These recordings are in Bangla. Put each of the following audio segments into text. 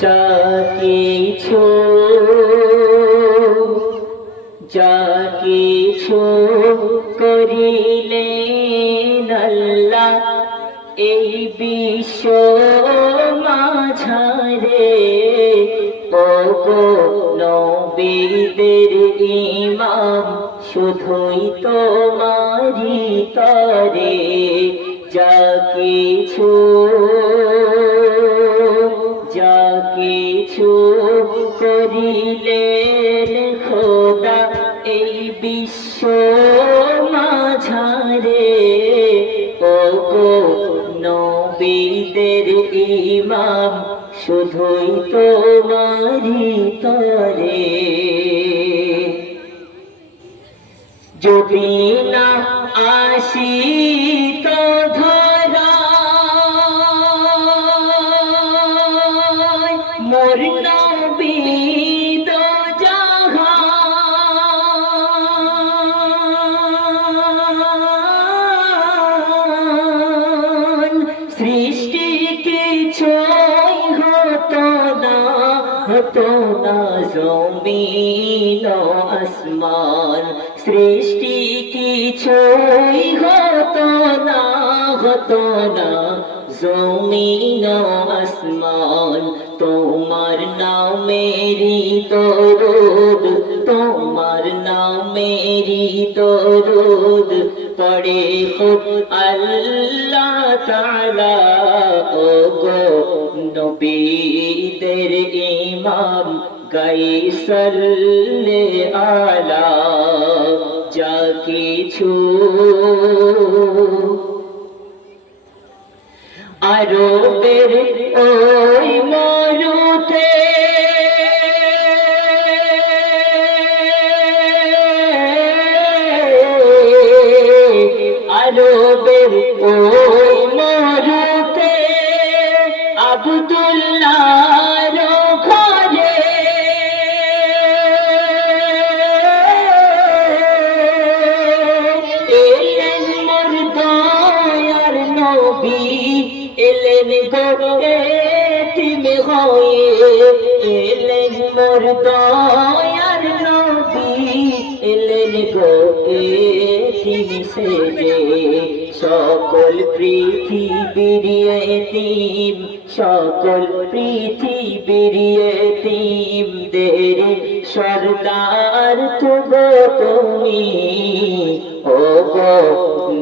যা কিছু যা কিছু করিলেন আল্লাহ এই বিশ্ব মাঝারে, ওগো নবীদের ইমাম শুধুই তোমারি তরে। যা কিছু যা কিছু করিলেন খোদা এই বিশ্ব মাঝারে, ওগো নবীদের ইমাম শুধুই তোমারি তরে। যদি না আসিত ধরায় মোর নবী দোজাহান, সৃষ্টি কিছুই হতো না জমিন ও আসমান। সৃষ্টি কিছুই হতো না জমিন ও আসমান। তোমার নামেরি দরুদ, তোমার নামেরি দরুদ পড়ে খুব আল্লাহ তাআলা, ওগো নবীদের ইমাম গায়ে সাল্লে আলা। যা কিছু আরবের ওই মরুতে আরবের ওই মরুতে আব্দুল্লাহর ঘরে এলেন মোর দয়ার নবী, এলেন গো এতিম হয়ে, এলেন মোর দয়ার নবী, এলেন গো এতিম সেজে। সকল পৃথিবীর এতিম, সকল পৃথিবীর এতিমদের সরদার তুগো তুমি, ওগো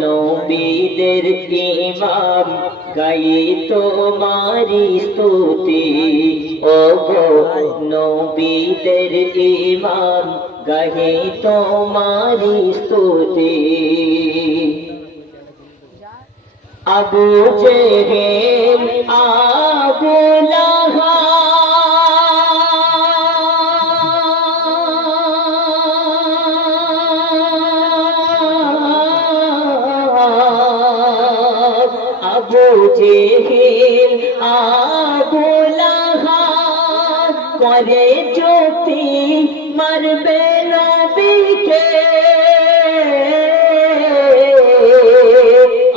নবীদের ইমাম গায়ে তোমারি স্তুতি, ওগো নবীদের ইমাম গায়ে তোমারি স্তুতি। আবু জেহেল আবু লাহাব, আবু জেহেল আবু লাহাব করে যুক্তি মারবে নবীকে।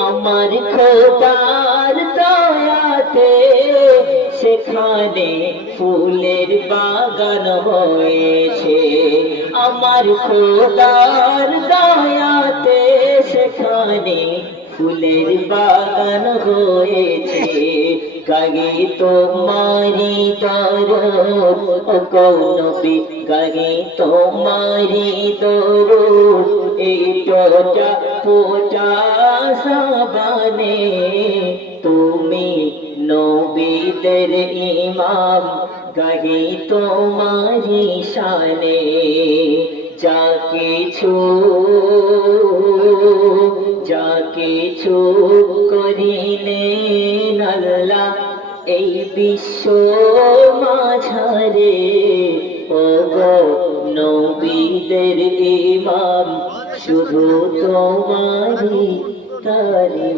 আমার খোদার দয়াতে সেখানে ফুলের বাগান হয়েছে, আমার খোদার দয়াতে সেখানে ফুলের বাগান হয়েছে। গায়ে তোমারি দরুদ, ওগো নবী গায়ে তোমারি দরুদ, এই টোটা পোটা সাবানে তুমি নবীদের ইমাম গায়ে তোমারি শানে। যা কিছু করিলেন আল্লাহ এই বিশ্ব মাঝারে, ওগো নবীদের ইমাম শুধু তোমারি তরে।